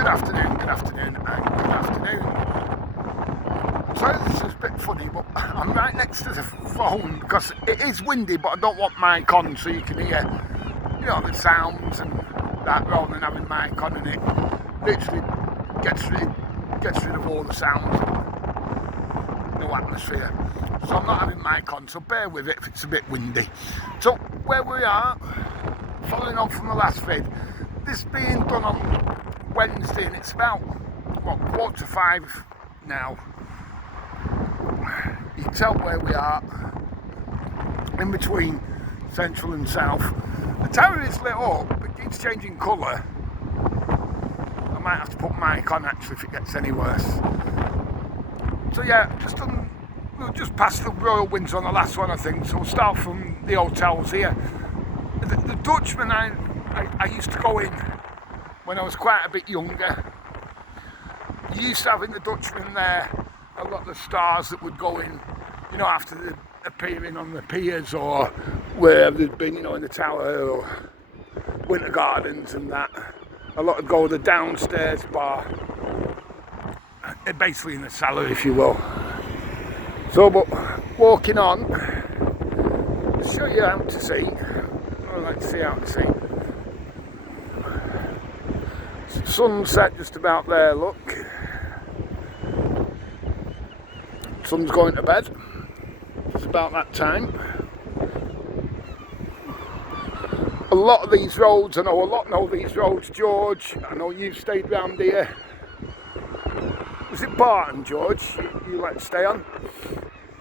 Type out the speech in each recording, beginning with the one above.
and good afternoon. Sorry, this is a bit funny, but I'm right next to the phone because it is windy, but I don't want mic on so you can hear, you know, the sounds and that rather than having mic on, and it literally gets rid of all the sounds, no atmosphere. So I'm not having mic on, so bear with it if it's a bit windy. So where we are, following on from the last vid, this being done on Wednesday, and it's about, what, 4:45 now. You can tell where we are, in between central and south. The tower is lit up, it keeps changing colour. I might have to put mic on actually if it gets any worse. So yeah, we'll just past the Royal Windsor on the last one, I think, so we'll start from the hotels here. The Dutchman I used to go in when I was quite a bit younger. You used to have in the Dutchman there a lot of the stars that would go in, you know, after appearing on the piers or where they'd been, you know, in the tower or Winter Gardens and that. A lot would go to the downstairs bar, basically in the cellar, if you will. So, but walking on, I'll show you out to sea. I like to see out to sea. Sunset just about there, look. Sun's going to bed. It's about that time. A lot of these roads, I know a lot know these roads, George. I know you've stayed round here. Was it Barton, George, you like to stay on?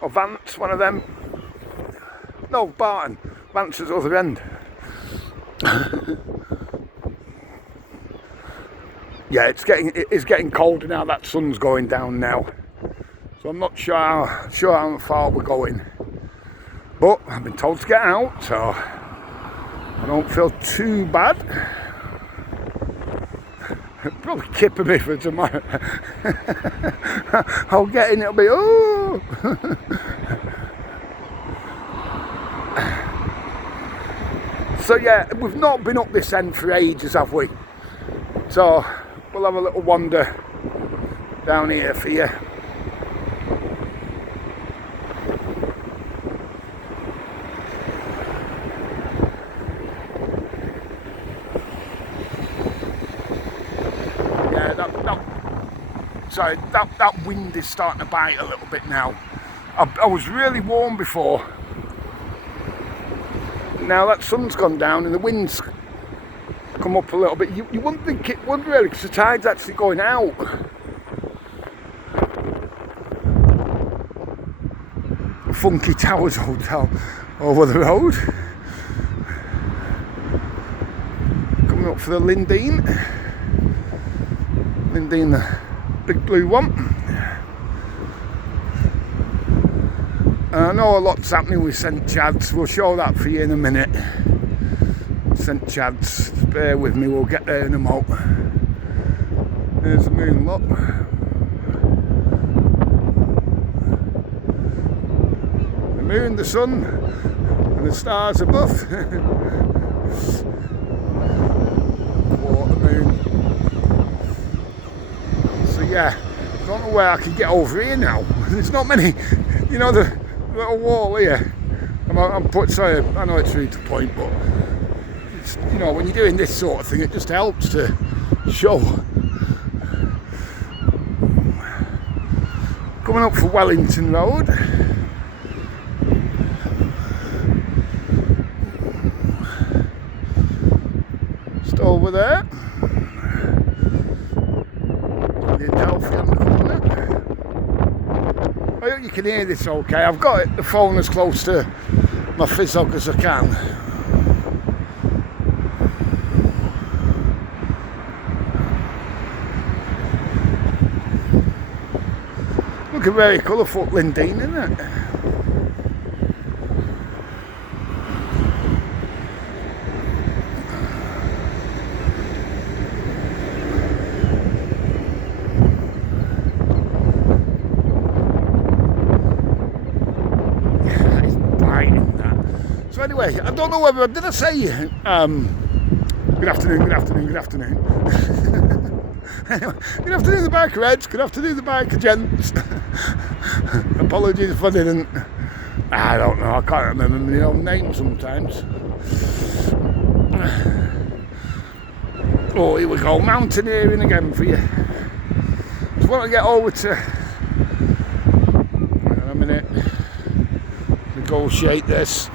Or Vance, one of them? No, Barton. Vance is the other end. Yeah, it is getting colder now. That sun's going down now, so I'm not sure how far we're going. But I've been told to get out, so I don't feel too bad. Probably kipping me for tomorrow. I'll get in. It'll be So yeah, we've not been up this end for ages, have we? So we'll have a little wander down here for you. Yeah, that wind is starting to bite a little bit now. I was really warm before. Now that sun's gone down and the wind's come up a little bit. You wouldn't think it would really, because the tide's actually going out. Funky Towers Hotel over the road. Coming up for the Lyndene, the big blue one. I know a lot's happening with St Chad's. We'll show that for you in a minute. St Chad's, bear with me, we'll get there in a mo. There's the moon, look. The moon, the sun, and the stars above. Quarter moon. So yeah, I don't know where I can get over here now. There's not many, you know, the little wall here. Sorry, I know it's rude to point, but it's, you know, when you're doing this sort of thing, it just helps to show. Coming up for Wellington Road. Just over there. The Adelphi on the corner. I hope you can hear this okay. I've got the phone as close to my fizzog as I can. Looking very colourful, Lyndene, isn't it? Yeah, it's biting that. So anyway, I don't know whether, did I say, good afternoon. Anyway, gonna have to do the bike reds, gonna have to do the bike gents. Apologies if I didn't. I don't know, I can't remember my own name sometimes. Oh, here we go, mountaineering again for you. Just want to get over to, hang on a minute, negotiate this.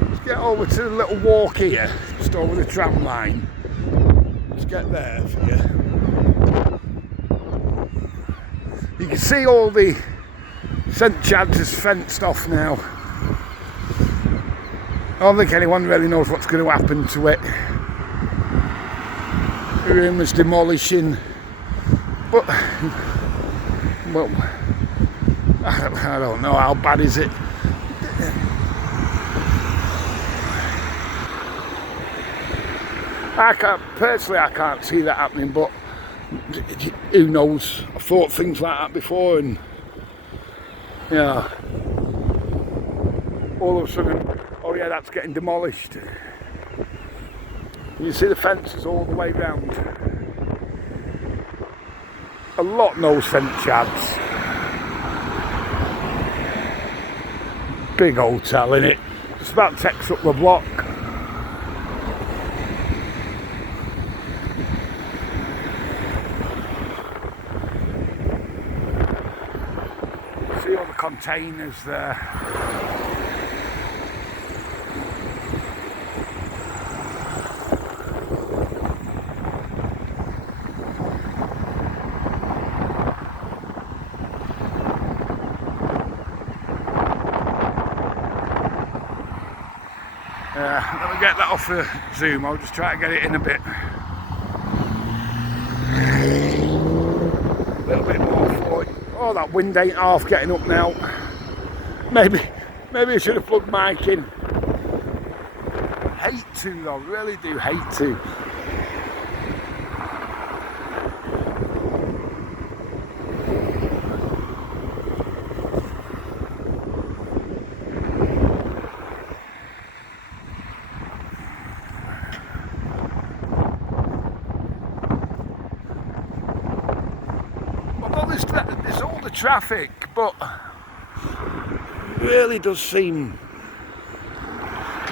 Let's get over to the little walk here, just over the tram line. Let's get there for you. You can see all the St Chad's is fenced off now. I don't think anyone really knows what's going to happen to it. The rumours demolishing, but well, I don't know, how bad is it? I can't see that happening, but who knows? I've thought things like that before, and yeah, all of a sudden, oh yeah, that's getting demolished. You see the fences all the way round. A lot knows St Chad's. Big hotel, innit? Just about takes up the block. See all the containers there. Let me get that off the zoom, I'll just try to get it in a bit. A little bit more for it. Oh, that wind ain't half getting up now. Maybe I should have plugged mic in. Hate to though, really do hate to. There's all the traffic, but it really does seem,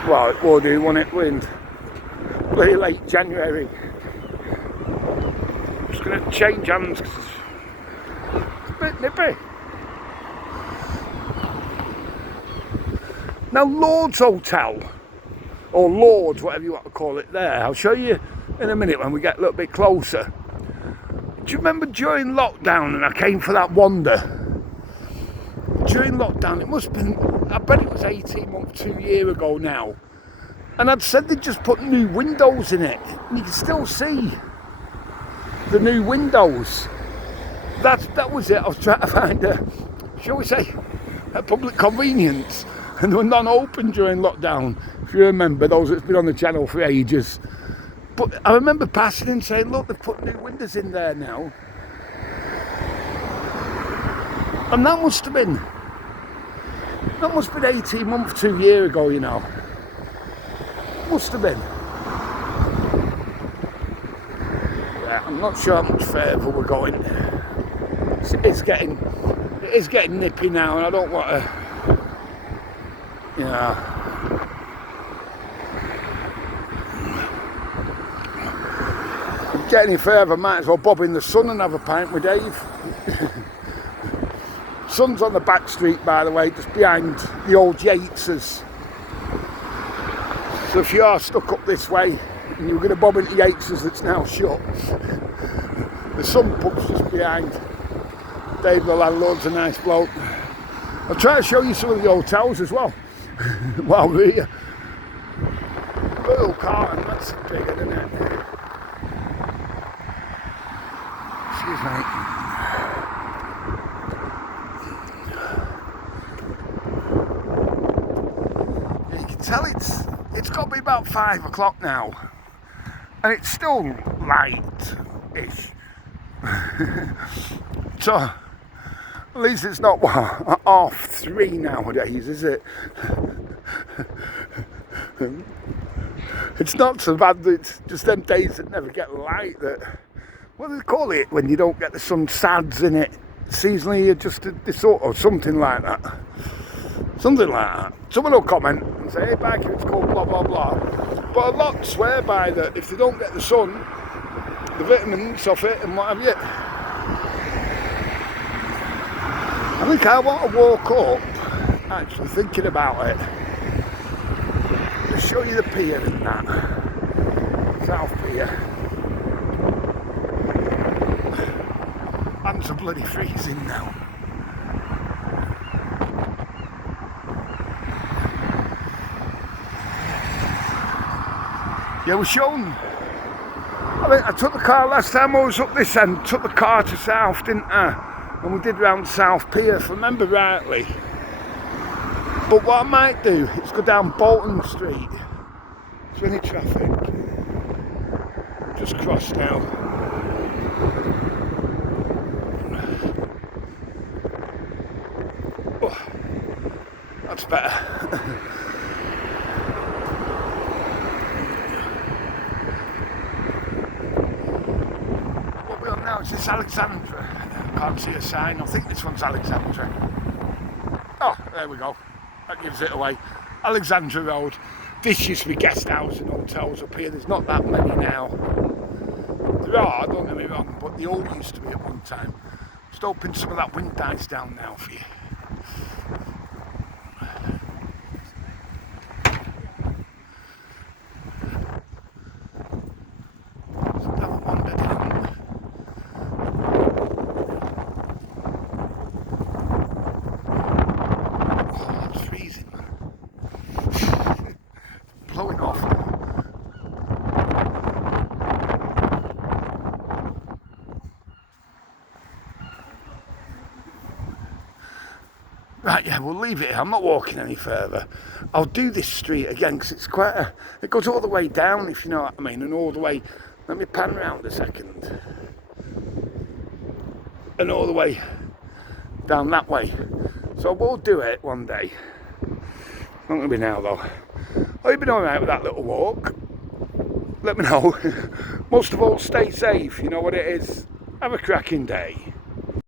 well, it will do, won't it, wind? Very late January. I'm just going to change hands because it's a bit nippy. Now, Lord's Hotel, or Lord's, whatever you want to call it there, I'll show you in a minute when we get a little bit closer. Do you remember during lockdown, and I came for that wander? During lockdown, it must have been, I bet it was 18 months, 2 years ago now. And I'd said they'd just put new windows in it. And you can still see the new windows. That was it. I was trying to find a, shall we say, a public convenience. And they were non-open during lockdown. If you remember, those that's been on the channel for ages. But I remember passing and saying, look, they've put new windows in there now. And that must have been 18 months, 2 years ago, you know. Must have been. Yeah, I'm not sure how much further we're going. It is getting nippy now, and I don't want to, you know. Get any further, might as well bob in the sun and have a pint with Dave. Sun's on the back street, by the way, just behind the old Yateses. So if you are stuck up this way and you're going to bob into Yateses that's now shut, the sun pub's just behind. Dave the landlord's a nice bloke. I'll try to show you some of the hotels as well while we're here. Little Carton, that's bigger, isn't it? Excuse me. You can tell it's got to be about 5 o'clock now, and it's still light-ish. So at least it's not 3:30 nowadays, is it? It's not so bad, it's just them days that never get light that, what do they call it when you don't get the sun, sads in it? Seasonally adjusted disorder or something like that. Something like that. Someone will comment and say, hey Biker, it's called blah blah blah. But a lot swear by that if they don't get the sun, the vitamins off it and what have you. I think I want to walk up, actually thinking about it. Just show you the pier and that. South Pier. Hands are bloody freezing now. Yeah, we're shown. I think I took the car last time I was up this end, took the car to South, didn't I? And we did round South Pier, if I remember rightly. But what I might do is go down Bolton Street. Is there any traffic? Just crossed now. Oh, that's better. What we're on now is this Alexandra. I can't see a sign. I think this one's Alexandra. Oh, there we go. That gives it away. Alexandra Road. This used to be guest house and hotels up here. There's not that many now. There are, don't get me wrong, but they all used to be at one time. Just hoping some of that wind dies down now for you. Let's have a wander down. Blowing off. Right, yeah, we'll leave it here. I'm not walking any further. I'll do this street again because it's quite a... It goes all the way down, if you know what I mean, and all the way... Let me pan around a second. And all the way down that way. So we'll do it one day. Not going to be now, though. Hope you've been alright with that little walk. Let me know. Most of all, stay safe. You know what it is. Have a cracking day.